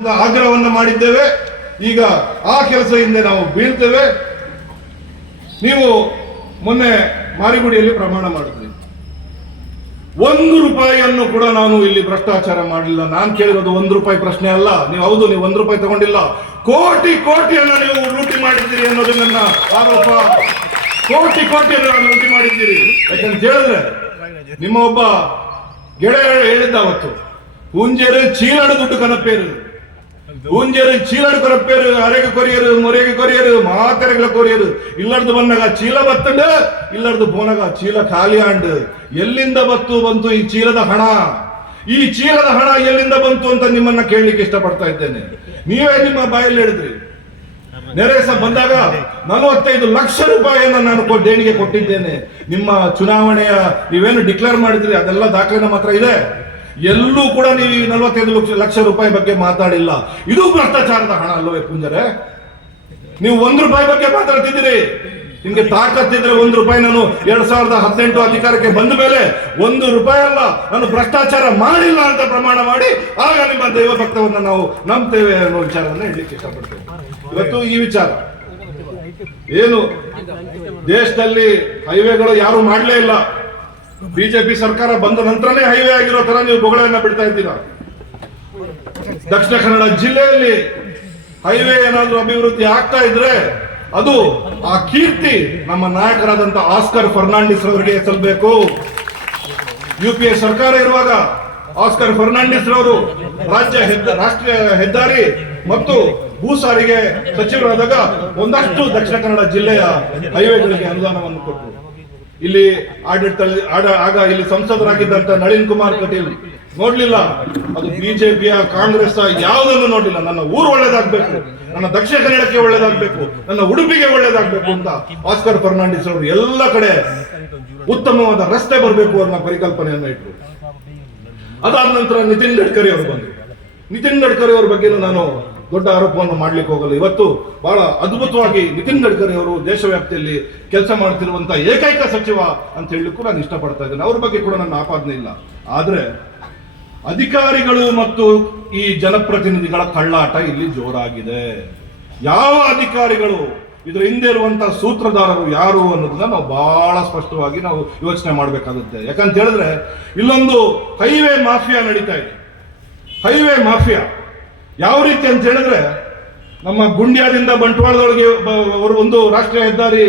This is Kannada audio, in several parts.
ಆಗ್ರಹವನ್ನು ಮಾಡಿದ್ದೇವೆ. ಈಗ ಆ ಕೆಲಸ ಹಿಂದೆ ನಾವು ಬೀಳ್ತೇವೆ. ನೀವು ಮೊನ್ನೆ ಮಾರಿಗುಡಿಯಲ್ಲಿ ಪ್ರಮಾಣ ಮಾಡಿದ್ರಿ, 1 ರೂಪಾಯಿಯನ್ನು ಕೂಡ ನಾನು ಇಲ್ಲಿ ಭ್ರಷ್ಟಾಚಾರ ಮಾಡಲಿಲ್ಲ. ನಾನು ಕೇಳಿರೋದು 1 ರೂಪಾಯಿ ಪ್ರಶ್ನೆ ಅಲ್ಲ. ನೀವು ಹೌದು, ನೀವು 1 ರೂಪಾಯಿ ತಗೊಂಡಿಲ್ಲ, ಕೋಟಿಯನ್ನು ನೀವು ಲೂಟಿ ಮಾಡಿದ್ದೀರಿ ಅನ್ನೋದು ನನ್ನ ಆರೋಪ. ಕೋಟಿಯನ್ನು ಲೂಟಿ ಮಾಡಿದ್ದೀರಿ. ಯಾಕಂತ ಹೇಳಿದ್ರೆ ನಿಮ್ಮ ಒಬ್ಬ ಗೆಳೆಯ ಹೇಳಿದ್ದ ಅವತ್ತು, ಪೂಂಜೇರು ಚೀಲಾಡು ದುಡ್ಡು ಕನಪೇರು, ಪೂಂಜೇರು ಚೀಲಾಡು ಕನಪೇರು, ಅರೆಗೆ ಕೊರಿಯರು, ಮೊರೆಗೆ ಕೊರಿಯರು, ಮಾತೆರೆಗಳ ಕೊರಿಯರು, ಇಲ್ಲರ್ದು ಬಂದಾಗ ಚೀಲ ಬತ್ತಂಡ, ಇಲ್ಲರ್ದು ಪೋನಾಗ ಚೀಲ ಖಾಲಿ ಆಂಡ್. ಎಲ್ಲಿಂದ ಬಂತು ಈ ಚೀಲದ ಹಣ? ಈ ಚೀಲದ ಹಣ ಎಲ್ಲಿಂದ ಬಂತು ಅಂತ ನಿಮ್ಮನ್ನ ಕೇಳಲಿಕ್ಕೆ ಇಷ್ಟಪಡ್ತಾ ಇದ್ದೇನೆ. ನೀವೇ ನಿಮ್ಮ ಬಾಯಲ್ಲಿ ಹೇಳಿದ್ರಿ, ನೆರೆಸ ಬಂದಾಗ 45 ಲಕ್ಷ ರೂಪಾಯಿಯನ್ನು ನಾನು ದೇಣಿಗೆ ಕೊಟ್ಟಿದ್ದೇನೆ. ನಿಮ್ಮ ಚುನಾವಣೆಯ ನೀವೇನು ಡಿಕ್ಲೇರ್ ಮಾಡಿದ್ರಿ ಅದೆಲ್ಲ ದಾಖಲೆ ನಮ್ಮ ಹತ್ರ ಇದೆ. ಎಲ್ಲೂ ಕೂಡ ನೀವು 45 ಲಕ್ಷ ರೂಪಾಯಿ ಬಗ್ಗೆ ಮಾತಾಡಿಲ್ಲ. ಇದು ಭ್ರಷ್ಟಾಚಾರದ ಹಣ ಅಲ್ಲವೇ ಪುಂಜರೆ? ನೀವು 1 ರೂಪಾಯಿ ಬಗ್ಗೆ ಮಾತಾಡ್ತಿದ್ದೀರಿ. ನಿಮ್ಗೆ ತಾಕತ್ತಿದ್ರೆ 1 ರೂಪಾಯಿ ನಾನು 2018 ಅಧಿಕಾರಕ್ಕೆ ಬಂದ ಮೇಲೆ 1 ರೂಪಾಯಿ ಅಲ್ಲ, ನಾನು ಭ್ರಷ್ಟಾಚಾರ ಮಾಡಿಲ್ಲ ಅಂತ ಪ್ರಮಾಣ ಮಾಡಿ ಆಗ ನಿಮ್ಮ ದೈವ ಭಕ್ತವನ್ನ ನಾವು ನಂಬ್ತೇವೆ ಅನ್ನೋ ವಿಚಾರವನ್ನು ಹೇಳಲಿಕ್ಕೆ ಇಷ್ಟಪಡ್ತೇವೆ. ಇವತ್ತು ಈ ವಿಚಾರ ಏನು, ದೇಶದಲ್ಲಿ ಹೈವೇಗಳು ಯಾರು ಮಾಡಲೇ ಇಲ್ಲ. ಬಿಜೆಪಿ ಸರ್ಕಾರ ಬಂದ ನಂತರನೇ ಹೈವೇ ಆಗಿರೋ ತರ ನೀವು ಬೊಗಳನ್ನ ಬಿಡ್ತಾ ಇದ್ದೀರಾ. ದಕ್ಷಿಣ ಕನ್ನಡ ಜಿಲ್ಲೆಯಲ್ಲಿ ಹೈವೇ ಏನಾದ್ರೂ ಅಭಿವೃದ್ಧಿ ಆಗ್ತಾ ಇದ್ರೆ ಅದು ಆ ಕೀರ್ತಿ ನಮ್ಮ ನಾಯಕರಾದಂತ ಆಸ್ಕರ್ ಫರ್ನಾಂಡಿಸ್ ಅವರಿಗೆ ಸಲ್ಲಬೇಕು. UPA ಸರ್ಕಾರ ಇರುವಾಗ ಆಸ್ಕರ್ ಫರ್ನಾಂಡಿಸ್ ರವರು ರಾಷ್ಟ್ರೀಯ ಹೆದ್ದಾರಿ ಮತ್ತು ಭೂ ಸಾರಿಗೆ ಸಚಿವರಾದಾಗ ಒಂದಷ್ಟು ದಕ್ಷಿಣ ಕನ್ನಡ ಜಿಲ್ಲೆಯ ಹೈವೇಗಳಿಗೆ ಅನುದಾನವನ್ನು ಕೊಟ್ಟರು. ಇಲ್ಲಿ ಆಗ ಇಲ್ಲಿ ಸಂಸದರಾಗಿದ್ದಂತ ನಳಿನ್ ಕುಮಾರ್ ಕಟೀಲ್ ನೋಡ್ಲಿಲ್ಲ, ಅದು ಬಿಜೆಪಿಯ ಕಾಂಗ್ರೆಸ್ ಯಾವುದನ್ನು ನೋಡ್ಲಿಲ್ಲ. ನನ್ನ ಊರು ಒಳ್ಳೇದಾಗ್ಬೇಕು, ನನ್ನ ದಕ್ಷಿಣ ಕನ್ನಡಕ್ಕೆ ಒಳ್ಳೇದಾಗ್ಬೇಕು, ನನ್ನ ಉಡುಪಿಗೆ ಒಳ್ಳೇದಾಗ್ಬೇಕು ಅಂತ ಆಸ್ಕರ್ ಫರ್ನಾಂಡಿಸ್ ಅವರು ಎಲ್ಲ ಕಡೆ ಉತ್ತಮವಾದ ರಸ್ತೆ ಬರಬೇಕು ಅನ್ನೋ ಪರಿಕಲ್ಪನೆಯನ್ನು ಇಟ್ಟರು. ಅದಾದ ನಂತರ ನಿತಿನ್ ಗಡ್ಕರಿ ಅವರು ಬಂದರು. ನಿತಿನ್ ಗಡ್ಕರಿ ಅವರ ಬಗ್ಗೆ ನಾನು ದೊಡ್ಡ ಆರೋಪವನ್ನು ಮಾಡ್ಲಿಕ್ಕೆ ಹೋಗಲ್ಲ. ಇವತ್ತು ಬಹಳ ಅದ್ಭುತವಾಗಿ ನಿತಿನ್ ಗಡ್ಕರಿ ಅವರು ದೇಶವ್ಯಾಪ್ತಿಯಲ್ಲಿ ಕೆಲಸ ಮಾಡ್ತಿರುವಂತಹ ಏಕೈಕ ಸಚಿವ ಅಂತ ಹೇಳಲಿಕ್ಕೂ ನಾನು ಇಷ್ಟಪಡ್ತಾ ಇದ್ದೇನೆ. ಅವ್ರ ಬಗ್ಗೆ ಕೂಡ ನನ್ನ ಆಪಾದನೆ ಇಲ್ಲ. ಆದ್ರೆ ಅಧಿಕಾರಿಗಳು ಮತ್ತು ಈ ಜನಪ್ರತಿನಿಧಿಗಳ ಕಳ್ಳಾಟ ಇಲ್ಲಿ ಜೋರಾಗಿದೆ. ಯಾವ ಅಧಿಕಾರಿಗಳು, ಇದರ ಹಿಂದೆ ಇರುವಂತಹ ಸೂತ್ರಧಾರರು ಯಾರು ಅನ್ನೋದನ್ನ ನಾವು ಬಹಳ ಸ್ಪಷ್ಟವಾಗಿ ನಾವು ಯೋಚನೆ ಮಾಡಬೇಕಾಗುತ್ತೆ. ಯಾಕಂತ ಹೇಳಿದ್ರೆ ಇಲ್ಲೊಂದು ಹೈವೇ ಮಾಫಿಯಾ ನಡೀತಾ ಇದೆ. ಹೈವೇ ಮಾಫಿಯಾ ಯಾವ ರೀತಿ ಅಂತ ಹೇಳಿದ್ರೆ, ನಮ್ಮ ಗುಂಡ್ಯಾದಿಂದ ಬಂಟ್ವಾಳದೊಳಗೆ ಒಂದು ರಾಷ್ಟ್ರೀಯ ಹೆದ್ದಾರಿ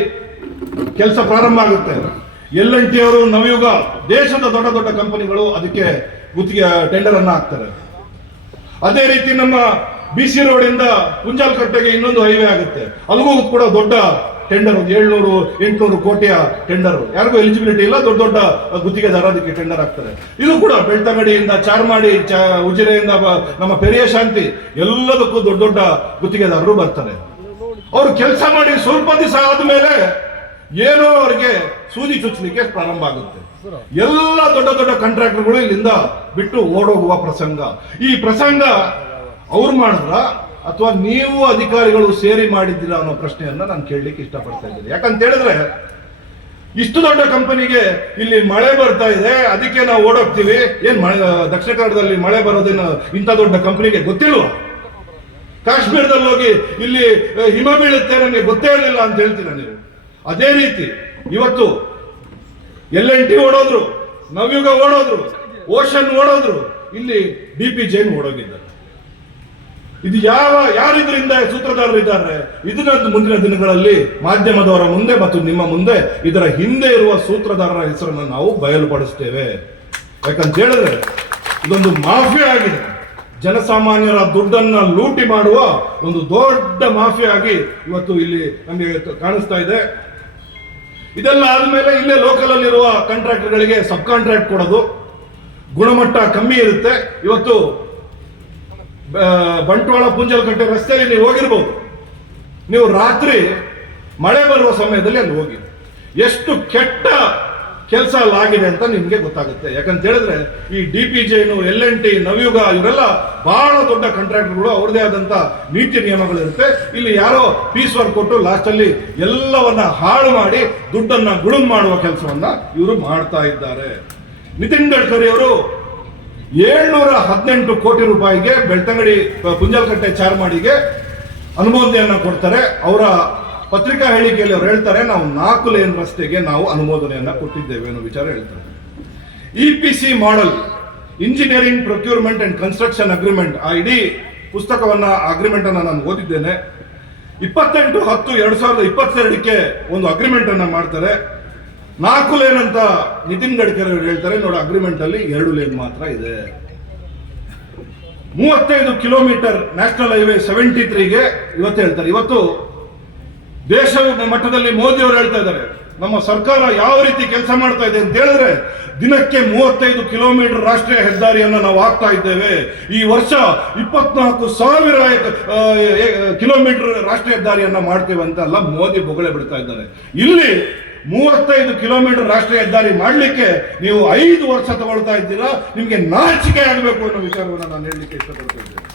ಕೆಲಸ ಪ್ರಾರಂಭ ಆಗುತ್ತೆ. L&T ಅವರು, ನವಯುಗ, ದೇಶದ ದೊಡ್ಡ ದೊಡ್ಡ ಕಂಪನಿಗಳು ಅದಕ್ಕೆ ಗುತ್ತಿಗೆ ಟೆಂಡರ್ ಅನ್ನ ಹಾಕ್ತಾರೆ. ಅದೇ ರೀತಿ ನಮ್ಮ BC ರೋಡ್ ಇಂದ ಕುಂಜಾಲಕಟ್ಟೆಗೆ ಇನ್ನೊಂದು ಹೈವೇ ಆಗುತ್ತೆ. ಅಲ್ಲಿಗೂ ಕೂಡ ದೊಡ್ಡ ಟೆಂಡರ್, 700-800 ಕೋಟಿಯ ಟೆಂಡರ್. ಯಾರಿಗೂ ಎಲಿಜಿಬಿಲಿಟಿ ಇಲ್ಲ, ದೊಡ್ಡ ದೊಡ್ಡ ಗುತ್ತಿಗೆದಾರ ಅದಕ್ಕೆ ಟೆಂಡರ್ ಆಗ್ತಾರೆ. ಇದು ಕೂಡ ಬೆಳ್ತಂಗಡಿಯಿಂದ, ಚಾರ್ಮಾಡಿ, ಉಜಿರೆಯಿಂದ ನಮ್ಮ ಪೆರಿಯ ಶಾಂತಿ ಎಲ್ಲದಕ್ಕೂ ದೊಡ್ಡ ದೊಡ್ಡ ಗುತ್ತಿಗೆದಾರರು ಬರ್ತಾರೆ. ಅವರು ಕೆಲಸ ಮಾಡಿ ಸ್ವಲ್ಪ ದಿವಸ ಆದ್ಮೇಲೆ ಏನೋ ಅವರಿಗೆ ಸೂಜಿ ಚುಚ್ಚಲಿಕ್ಕೆ ಪ್ರಾರಂಭ ಆಗುತ್ತೆ. ಎಲ್ಲ ದೊಡ್ಡ ದೊಡ್ಡ ಕಾಂಟ್ರಾಕ್ಟರ್ಗಳು ಇಲ್ಲಿಂದ ಬಿಟ್ಟು ಓಡೋಗುವ ಪ್ರಸಂಗ. ಈ ಪ್ರಸಂಗ ಅವ್ರು ಮಾಡಿದ್ರ ಅಥವಾ ನೀವು ಅಧಿಕಾರಿಗಳು ಸೇರಿ ಮಾಡಿದ್ದೀರಾ ಅನ್ನೋ ಪ್ರಶ್ನೆಯನ್ನ ನಾನು ಕೇಳಲಿಕ್ಕೆ ಇಷ್ಟಪಡ್ತಾ ಇದ್ದೀನಿ. ಯಾಕಂತ ಹೇಳಿದ್ರೆ ಇಷ್ಟು ದೊಡ್ಡ ಕಂಪನಿಗೆ ಇಲ್ಲಿ ಮಳೆ ಬರ್ತಾ ಇದೆ, ಅದಕ್ಕೆ ನಾವು ಓಡೋಗ್ತೀವಿ. ಏನ್ ದಕ್ಷಿಣ ಕನ್ನಡದಲ್ಲಿ ಮಳೆ ಬರೋದೇನು ಇಂಥ ದೊಡ್ಡ ಕಂಪನಿಗೆ ಗೊತ್ತಿಲ್ವಾ? ಕಾಶ್ಮೀರದಲ್ಲಿ ಹೋಗಿ ಇಲ್ಲಿ ಹಿಮ ಬೀಳುತ್ತೆ ನನಗೆ ಗೊತ್ತೇ ಇರಲಿಲ್ಲ ಅಂತ ಹೇಳ್ತೀರಾ ನೀವು? ಅದೇ ರೀತಿ ಇವತ್ತು L&T ಓಡೋದ್ರು, ನವಯುಗ ಓಡೋದ್ರು, ಓಷನ್ ಓಡೋದ್ರು, ಇಲ್ಲಿ DP ಜೈನ್ ಓಡೋಗಿದ್ದಾರೆ. ಇದು ಯಾರಿದ್ರಿಂದ ಸೂತ್ರಧಾರರಿದ್ದಾರೆ? ಇದನ್ನ ಮುಂದಿನ ದಿನಗಳಲ್ಲಿ ಮಾಧ್ಯಮದವರ ಮುಂದೆ ಮತ್ತು ನಿಮ್ಮ ಮುಂದೆ ಇದರ ಹಿಂದೆ ಇರುವ ಸೂತ್ರಧಾರರ ಹೆಸರನ್ನು ನಾವು ಬಯಲುಪಡಿಸ್ತೇವೆ. ಯಾಕಂತ ಹೇಳಿದ್ರೆ ಇದೊಂದು ಮಾಫಿಯಾ ಆಗಿದೆ. ಜನಸಾಮಾನ್ಯರ ದುಡ್ಡನ್ನ ಲೂಟಿ ಮಾಡುವ ಒಂದು ದೊಡ್ಡ ಮಾಫಿಯಾ ಆಗಿ ಇವತ್ತು ಇಲ್ಲಿ ನಮಗೆ ಕಾಣಿಸ್ತಾ ಇದೆ. ಇದೆಲ್ಲ ಆದ್ಮೇಲೆ ಇಲ್ಲೇ ಲೋಕಲ್ ಅಲ್ಲಿರುವ ಕಾಂಟ್ರಾಕ್ಟರ್ಗಳಿಗೆ ಸಬ್ ಕಾಂಟ್ರಾಕ್ಟ್ ಕೊಡೋದು, ಗುಣಮಟ್ಟ ಕಮ್ಮಿ ಇರುತ್ತೆ. ಇವತ್ತು ಬಂಟ್ವಾಳ ಪುಂಜಲಕಟ್ಟೆ ರಸ್ತೆಯಲ್ಲಿ ನೀವು ಹೋಗಿರ್ಬೋದು. ನೀವು ರಾತ್ರಿ ಮಳೆ ಬರುವ ಸಮಯದಲ್ಲಿ ಅಲ್ಲಿ ಹೋಗಿ ಎಷ್ಟು ಕೆಟ್ಟ ಕೆಲಸ ಅಲ್ಲಾಗಿದೆ ಅಂತ ನಿಮ್ಗೆ ಗೊತ್ತಾಗುತ್ತೆ. ಯಾಕಂತ ಹೇಳಿದ್ರೆ ಈ DP ಜೈನು, L&T, ನವಯುಗ ಇವರೆಲ್ಲ ಬಹಳ ದೊಡ್ಡ ಕಾಂಟ್ರಾಕ್ಟರ್ಗಳು. ಅವ್ರದೇ ಆದಂತ ನೀತಿ ನಿಯಮಗಳಿರುತ್ತೆ. ಇಲ್ಲಿ ಯಾರೋ ಪೀಸ್ ವರ್ಕ್ ಕೊಟ್ಟು ಲಾಸ್ಟ್ ಅಲ್ಲಿ ಎಲ್ಲವನ್ನ ಹಾಳು ಮಾಡಿ ದುಡ್ಡನ್ನ ಗುಳುಂ ಮಾಡುವ ಕೆಲಸವನ್ನ ಇವರು ಮಾಡ್ತಾ ಇದ್ದಾರೆ. ನಿತಿನ್ ಗಡ್ಕರಿ ಅವರು 718 ಕೋಟಿ ರೂಪಾಯಿಗೆ ಬೆಳ್ತಂಗಡಿ ಪುಂಜಲ್ಕಟ್ಟೆ ಚಾರ್ಮಾಡಿಗೆ ಅನುಮೋದನೆಯನ್ನ ಕೊಡ್ತಾರೆ. ಅವರ ಪತ್ರಿಕಾ ಹೇಳಿಕೆಯಲ್ಲಿ ಅವರು ಹೇಳ್ತಾರೆ, ನಾವು 4 ಲೇನ್ ರಸ್ತೆಗೆ ನಾವು ಅನುಮೋದನೆಯನ್ನ ಕೊಟ್ಟಿದ್ದೇವೆ ಅನ್ನೋ ವಿಚಾರ ಹೇಳ್ತಾರೆ. EPC model, engineering procurement and construction agreement, ಆ ಇಡೀ ಪುಸ್ತಕವನ್ನ ಅಗ್ರಿಮೆಂಟ್ ಅನ್ನ ನಾನು ಓದಿದ್ದೇನೆ. 28/10/2022ಕ್ಕೆ ಒಂದು ಅಗ್ರಿಮೆಂಟ್ ಅನ್ನ ಮಾಡ್ತಾರೆ. 4 ಲೇನ್ ಅಂತ ನಿತಿನ್ ಗಡ್ಕರಿ ಅವರು ಹೇಳ್ತಾರೆ. ನೋಡಿ, ಅಗ್ರಿಮೆಂಟ್ ಅಲ್ಲಿ 2 ಲೇನ್ ಮಾತ್ರ ಇದೆ. 35 ಕಿಲೋಮೀಟರ್ ನ್ಯಾಷನಲ್ ಹೈವೇ 73ಗೆ ಇವತ್ತು ಹೇಳ್ತಾರೆ. ಇವತ್ತು ದೇಶದ ಮಟ್ಟದಲ್ಲಿ ಮೋದಿ ಅವರು ಹೇಳ್ತಾ ಇದ್ದಾರೆ, ನಮ್ಮ ಸರ್ಕಾರ ಯಾವ ರೀತಿ ಕೆಲಸ ಮಾಡ್ತಾ ಇದೆ ಅಂತ ಹೇಳಿದ್ರೆ, ದಿನಕ್ಕೆ 35 ಕಿಲೋಮೀಟರ್ ರಾಷ್ಟ್ರೀಯ ಹೆದ್ದಾರಿಯನ್ನು ನಾವು ಹಾಕ್ತಾ ಇದ್ದೇವೆ. ಈ ವರ್ಷ 24,000 ಕಿಲೋಮೀಟರ್ ರಾಷ್ಟ್ರೀಯ ಹೆದ್ದಾರಿಯನ್ನ ಮಾಡ್ತೇವೆ ಅಂತ ಎಲ್ಲ ಮೋದಿ ಬೊಗಳೆ ಬಿಡ್ತಾ ಇದ್ದಾರೆ. ಇಲ್ಲಿ 35 ಕಿಲೋಮೀಟರ್ ರಾಷ್ಟ್ರೀಯ ಹೆದ್ದಾರಿ ಮಾಡಲಿಕ್ಕೆ ನೀವು 5 ವರ್ಷ ತಗೊಳ್ತಾ ಇದ್ದೀರಾ. ನಿಮಗೆ ನಾಚಿಕೆ ಆಗಬೇಕು ಅನ್ನೋ ವಿಚಾರವನ್ನು ನಾನು ಹೇಳಲಿಕ್ಕೆ ಇಷ್ಟಪಡ್ತಾ ಇದ್ದೇನೆ.